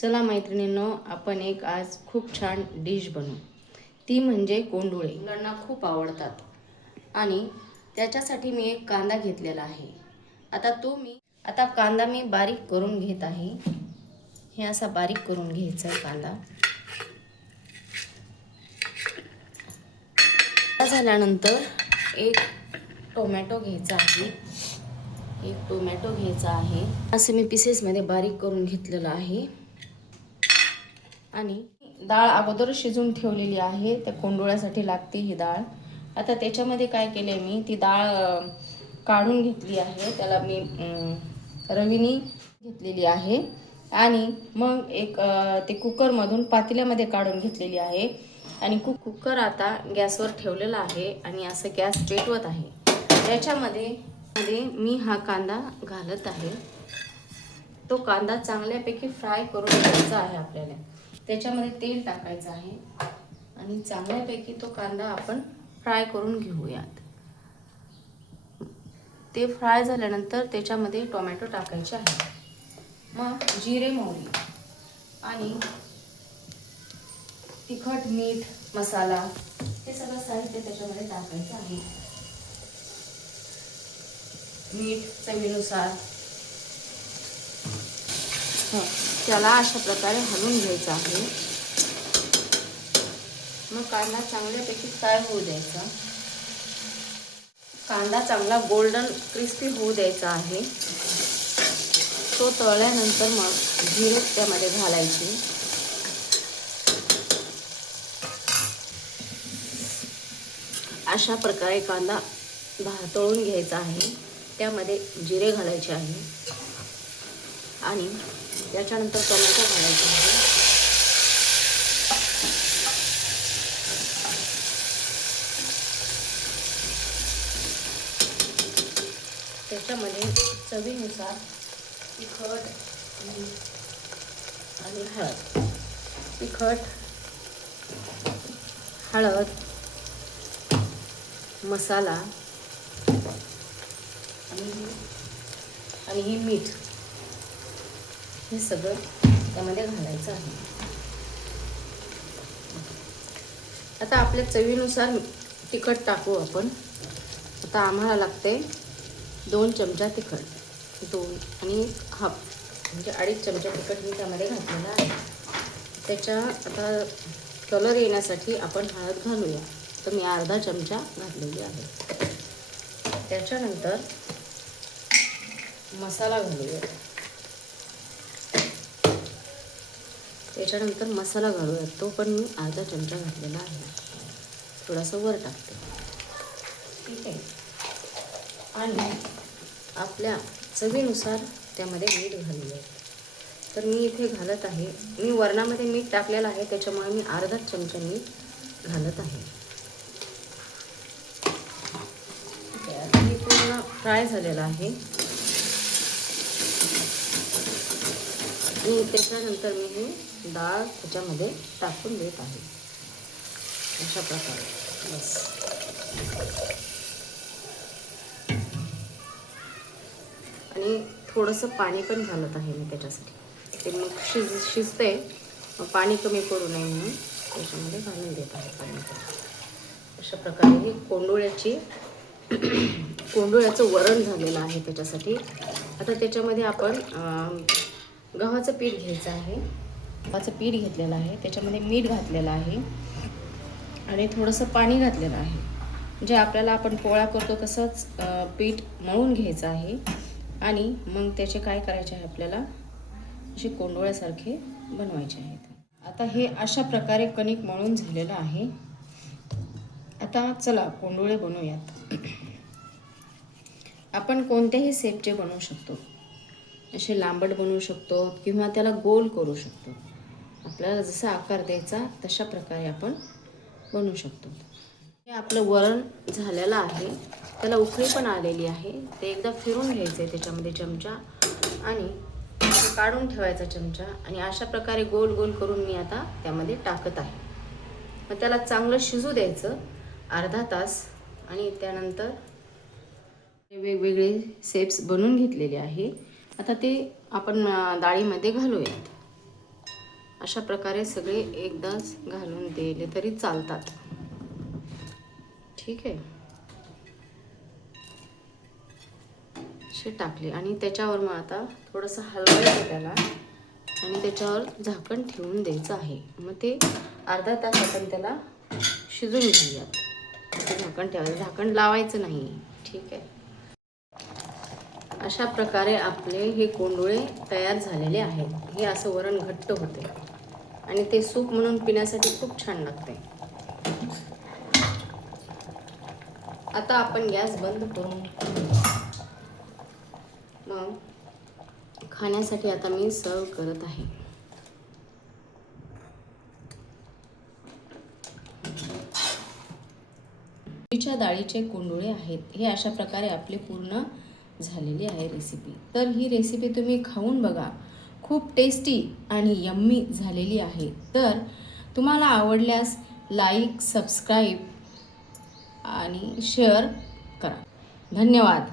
चला मैत्रिणींनो, आपण एक आज खूप छान डिश बनवू. ती म्हणजे कोंडुळे. मुलांना खूप आवडतात आणि त्याच्यासाठी मी एक कांदा घेतलेला आहे. आता कांदा मी बारीक करून घेत आहे. हे असा बारीक करून घ्यायचा कांदा. झाल्यानंतर एक टोमॅटो घ्यायचा आहे. असं मी पीसेसमध्ये बारीक करून घेतलेलं आहे. आणि डाळ अगोदर शिजवून ठेवलेली आहे. त्या कोंडुळ्यासाठी लागते ही डाळ. आता त्याच्यामध्ये काय केले, मी ती डाळ काढून घेतली आहे. त्याला मी रवीने घेतलेली आहे आणि मग एक ते कुकरमधून पातेल्यामध्ये काढून घेतलेली आहे. आणि कुकर आता गॅसवर ठेवलेला आहे आणि असं गॅस पेटवत आहे. त्याच्यामध्ये मी हा कांदा घालत आहे. तो कांदा चांगल्यापैकी फ्राय करून घ्यायचा आहे आपल्याला. त्याच्यामध्ये तेल टाकायचं आहे आणि चांगल्यापैकी तो कांदा आपण फ्राय करून घेऊयात. ते फ्राय झाल्यानंतर त्याच्यामध्ये टोमॅटो टाकायचे आहे. मग जिरे, मोहरी आणि तिखट, मीठ, मसाला हे सगळं साहित्य त्याच्यामध्ये टाकायचं आहे. मीठ चवीनुसार. त्याला अशा प्रकारे हलवून घ्यायचं आहे. मग कांदा चांगल्यापैकी फ्राय होऊ द्यायचा. कांदा चांगला गोल्डन क्रिस्पी होऊ द्यायचा आहे. तो तळल्यानंतर मग जिरे त्यामध्ये घालायचे. अशा प्रकारे कांदा तळून घ्यायचा आहे. त्यामध्ये जिरे घालायचे आहे आणि त्याच्यानंतर टोमॅटो घालायचा आहे. त्याच्यामध्ये चवीनुसार तिखट आणि हळद, मसाला आणि मीठ हे सगळं त्यामध्ये घालायचं आहे. आता आपल्या चवीनुसार तिखट टाकू आपण. आता आम्हाला लागते 2 चमचा तिखट. 2 आणि हाफ म्हणजे 2.5 चमचा तिखट मी त्यामध्ये घातलेलं आहे. त्याच्या आता कलर येण्यासाठी आपण हळद घालूया. तर मी अर्धा चमचा घातलेली आहे. त्याच्यानंतर मसाला घालूया. तो पण मी अर्धा चमचा घातलेला आहे. थोडासा वर टाकते. ठीक आहे. आणि आपल्या चवीनुसार त्यामध्ये मीठ घालूया. तर मी इथे घालत आहे. मी वरणामध्ये मीठ टाकलेलं आहे, त्याच्यामुळे मी अर्धा चमचा मीठ घालत आहे. हे पूर्ण फ्राय झालेलं आहे. आणि त्याच्यानंतर मी हे डाळ त्याच्यामध्ये टाकून देत आहे. अशा प्रकारे बस. आणि थोडंसं पाणी पण घालत आहे मी त्याच्यासाठी. ते मग शिजते, पाणी कमी पडू नये म्हणून त्याच्यामध्ये घालून देत आहे पाणी. अशा प्रकारे ही कोंडुळ्याचं वरण झालेलं आहे. त्याच्यासाठी आता त्याच्यामध्ये आपण गव्हाचं पीठ घ्यायचं आहे. गव्हाचं पीठ घेतलेलं आहे. त्याच्यामध्ये मीठ घातलेलं आहे आणि थोडंसं पाणी घातलेलं आहे. म्हणजे आपल्याला आपण पोळ्या करतो तसंच पीठ मळून घ्यायचं आहे. आणि मग त्याचे काय करायचे आहे, आपल्याला असे कोंडुळ्यासारखे बनवायचे आहेत. आता हे अशा प्रकारे कणिक मळून झालेलं आहे. आता चला कोंडुळे बनवूयात. आपण कोणत्याही शेपचे बनवू शकतो. असे लांबट बनवू शकतो किंवा त्याला गोल करू शकतो. आपल्याला जसा आकार द्यायचा तशा प्रकारे आपण बनवू शकतो. हे आपलं वरण झालेलं आहे. त्याला उकळी पण आलेली आहे. ते एकदा फिरून घ्यायचं आहे त्याच्यामध्ये चमचा आणि काढून ठेवायचा चमचा. आणि अशा प्रकारे गोल गोल करून मी आता त्यामध्ये टाकत आहे. मग त्याला चांगलं शिजू द्यायचं अर्धा तास. आणि त्यानंतर वेगवेगळे शेप्स बनवून घेतलेले आहे. आता ते आपण डाळीमध्ये घालूयात. अशा प्रकारे सगळे एकदाच घालून दिले तरी चालतात. ठीक आहे. असे टाकले आणि त्याच्यावर मग आता थोडंसं हलवायचं त्याला आणि त्याच्यावर झाकण ठेवून द्यायचं आहे. मग ते अर्धा तास आपण त्याला शिजून घेऊयात. झाकण ठेवायचं, झाकण लावायचं नाही. ठीक आहे. अशा प्रकारे आपले हे कोंडुळे तयार झालेले आहेत. हे असं वरण घट्ट होते आणि ते सूप म्हणून पिण्यासाठी खूप छान लागते. आता आपण गॅस बंद करून मग खाण्यासाठी आता मी सर्व करत आहे. तुरीच्या डाळीचे कोंडुळे आहेत. हे अशा प्रकारे आपले पूर्ण झालेली आहे रेसिपी. तर ही रेसिपी तुम्ही खाऊन बघा. खूप टेस्टी आणि यम्मी झालेली आहे. तर तुम्हाला आवडल्यास लाईक, सबस्क्राईब आणि शेअर करा. धन्यवाद.